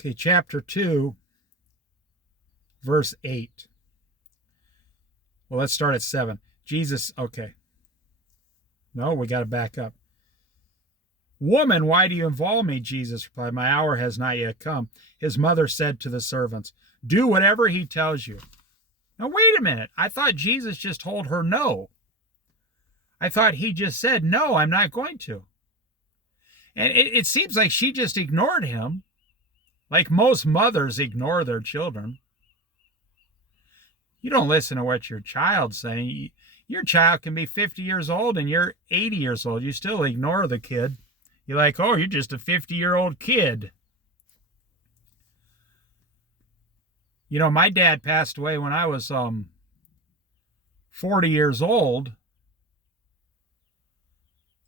Okay, chapter 2, verse 8. Well, let's start at 7. Jesus, okay. No, we got to back up. Woman, why do you involve me? Jesus replied, my hour has not yet come. His mother said to the servants, do whatever he tells you. Now, wait a minute. I thought Jesus just told her no. I thought he just said, no, I'm not going to. And it seems like she just ignored him, like most mothers ignore their children. You don't listen to what your child's saying. Your child can be 50 years old and you're 80 years old. You still ignore the kid. You're like, oh, you're just a 50-year-old kid. You know, my dad passed away when I was 40 years old.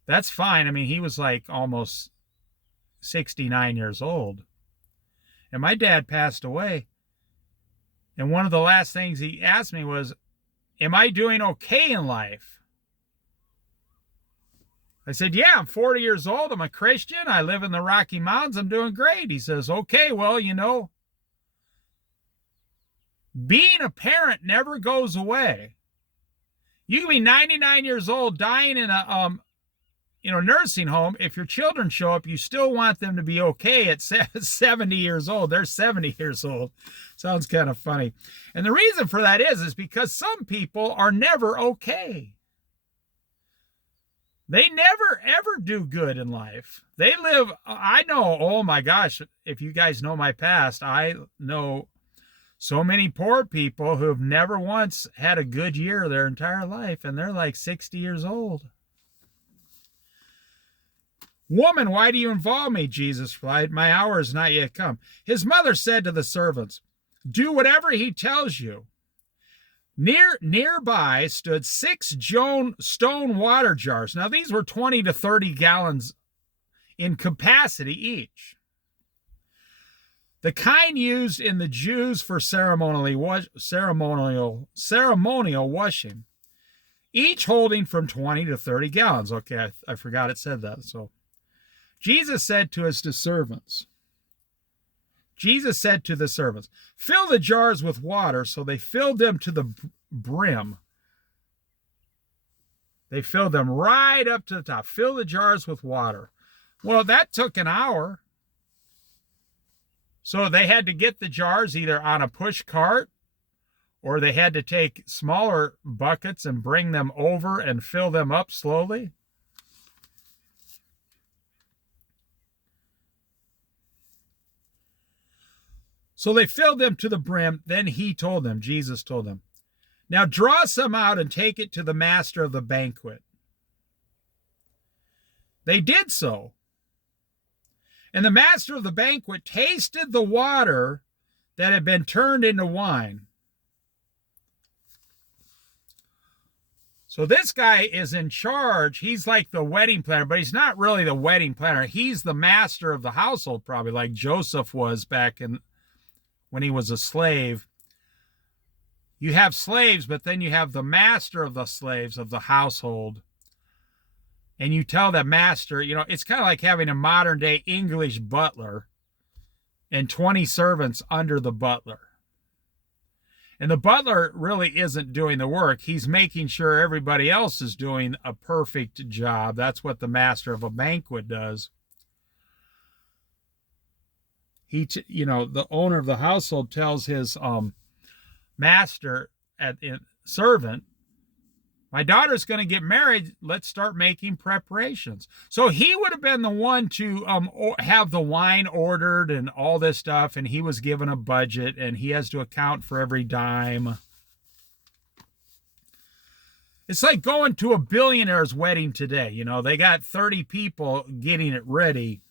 That's fine. I mean, he was like almost 69 years old. And my dad passed away. And one of the last things he asked me was, am I doing okay in life? I said, yeah, I'm 40 years old. I'm a Christian. I live in the Rocky Mountains. I'm doing great. He says, okay, well, you know, being a parent never goes away. You can be 99 years old, dying in a nursing home. If your children show up, you still want them to be okay at 70 years old. They're 70 years old. Sounds kind of funny. And the reason for that is because some people are never okay. They never, ever do good in life. They live, I know, oh my gosh, if you guys know my past, I know so many poor people who have never once had a good year their entire life, and they're like 60 years old. Woman, why do you involve me? Jesus replied, my hour has not yet come. His mother said to the servants, do whatever he tells you. Nearby stood 6 stone water jars. Now, these were 20 to 30 gallons in capacity each. The kind used in the Jews for ceremonial washing, each holding from 20 to 30 gallons. Okay, I forgot it said that. So Jesus said to the servants, fill the jars with water. So they filled them to the brim. They filled them right up to the top. Fill the jars with water. Well, that took an hour. So they had to get the jars either on a push cart, or they had to take smaller buckets and bring them over and fill them up slowly. So they filled them to the brim. Then Jesus told them, now draw some out and take it to the master of the banquet. They did so. And the master of the banquet tasted the water that had been turned into wine. So this guy is in charge. He's like the wedding planner, but he's not really the wedding planner. He's the master of the household, probably like Joseph was back when he was a slave. You have slaves, but then you have the master of the slaves of the household. And you tell that master, you know, it's kind of like having a modern day English butler and 20 servants under the butler. And the butler really isn't doing the work. He's making sure everybody else is doing a perfect job. That's what the master of a banquet does. The owner of the household tells his servant, my daughter's going to get married. Let's start making preparations. So he would have been the one to have the wine ordered and all this stuff. And he was given a budget and he has to account for every dime. It's like going to a billionaire's wedding today. You know, they got 30 people getting it ready.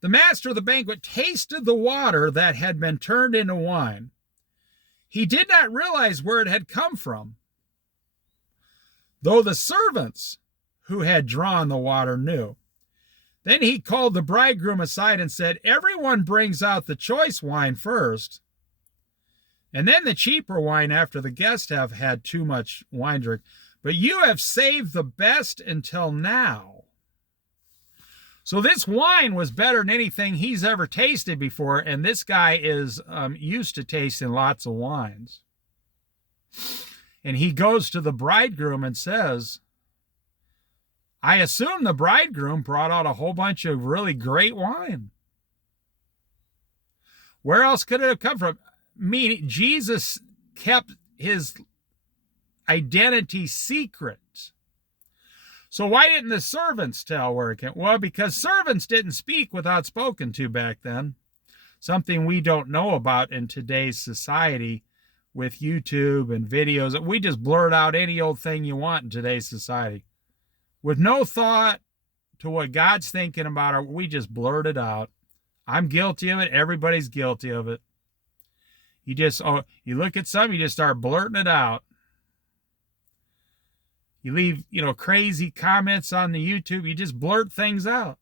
The master of the banquet tasted the water that had been turned into wine. He did not realize where it had come from, though the servants who had drawn the water knew. Then he called the bridegroom aside and said, everyone brings out the choice wine first, and then the cheaper wine after the guests have had too much wine drink. But you have saved the best until now. So this wine was better than anything he's ever tasted before, and this guy is used to tasting lots of wines. And he goes to the bridegroom and says, I assume the bridegroom brought out a whole bunch of really great wine. Where else could it have come from? Meaning, Jesus kept his identity secret. So why didn't the servants tell where it came? Well, because servants didn't speak without spoken to back then. Something we don't know about in today's society with YouTube and videos. We just blurt out any old thing you want in today's society. With no thought to what God's thinking about it, we just blurt it out. I'm guilty of it. Everybody's guilty of it. You look at something, you just start blurting it out. You leave, crazy comments on the YouTube. You just blurt things out.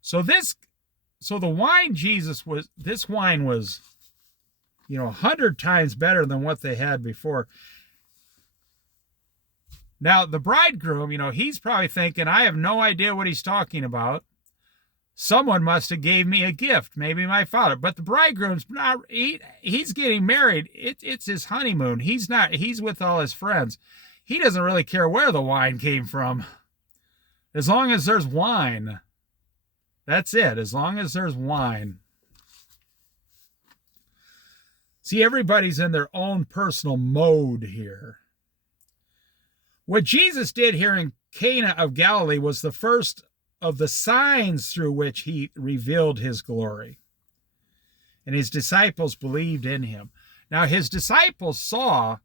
So the wine this wine was, 100 times better than what they had before. Now, the bridegroom, he's probably thinking, I have no idea what he's talking about. Someone must have gave me a gift, maybe my father. But the bridegroom's not, he's getting married. It's his honeymoon. He's with all his friends. He doesn't really care where the wine came from. As long as there's wine. That's it, as long as there's wine. See, everybody's in their own personal mode here. What Jesus did here in Cana of Galilee was the first of the signs through which he revealed his glory. And his disciples believed in him. Now, his disciples saw,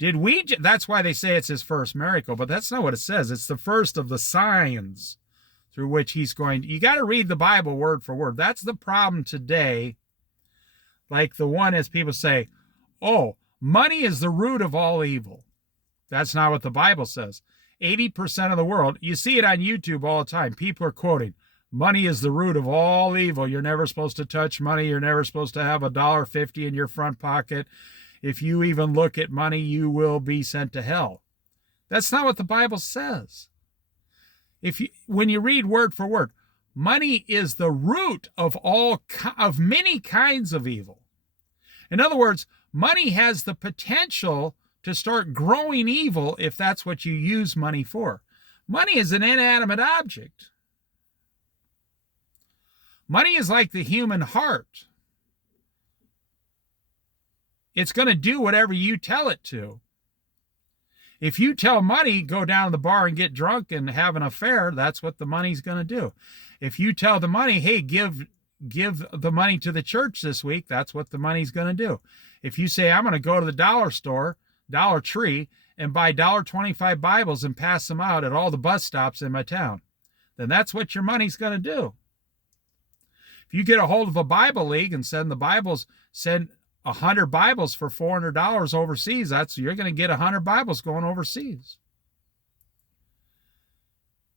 that's why they say it's his first miracle, but that's not what it says. It's the first of the signs through which you got to read the Bible word for word. That's the problem today. Like the one as people say, oh, money is the root of all evil. That's not what the Bible says. 80% of the world, you see it on YouTube all the time. People are quoting, money is the root of all evil. You're never supposed to touch money. You're never supposed to have $1.50 in your front pocket. If you even look at money, you will be sent to hell. That's not what the Bible says. When you read word for word, money is the root of many kinds of evil. In other words, money has the potential to start growing evil if that's what you use money for. Money is an inanimate object. Money is like the human heart. It's going to do whatever you tell it to. If you tell money, go down to the bar and get drunk and have an affair, that's what the money's going to do. If you tell the money, hey, give the money to the church this week, that's what the money's going to do. If you say, I'm going to go to the dollar store, Dollar Tree, and buy $1.25 Bibles and pass them out at all the bus stops in my town, then that's what your money's going to do. If you get a hold of a Bible league and send 100 Bibles for $400 overseas, you're going to get 100 Bibles going overseas.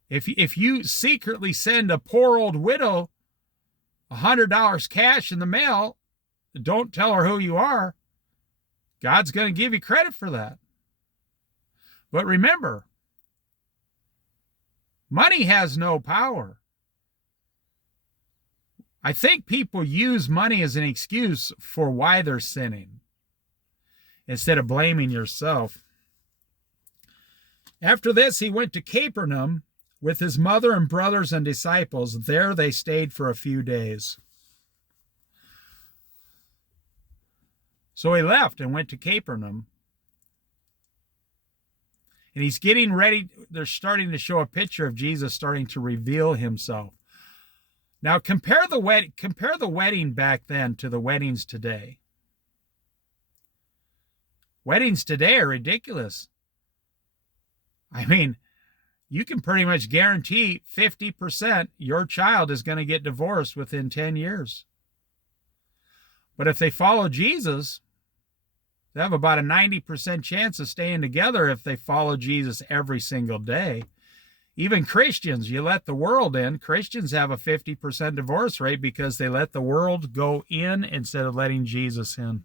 If you secretly send a poor old widow $100 cash in the mail, don't tell her who you are, God's going to give you credit for that. But remember, money has no power. I think people use money as an excuse for why they're sinning instead of blaming yourself. After this, he went to Capernaum with his mother and brothers and disciples. There they stayed for a few days. So he left and went to Capernaum. And he's getting ready. They're starting to show a picture of Jesus starting to reveal himself. Now compare the wedding back then to the weddings today. Weddings today are ridiculous. I mean, you can pretty much guarantee 50% your child is going to get divorced within 10 years. But if they follow Jesus, they have about a 90% chance of staying together if they follow Jesus every single day. Even Christians, you let the world in. Christians have a 50% divorce rate because they let the world go in instead of letting Jesus in.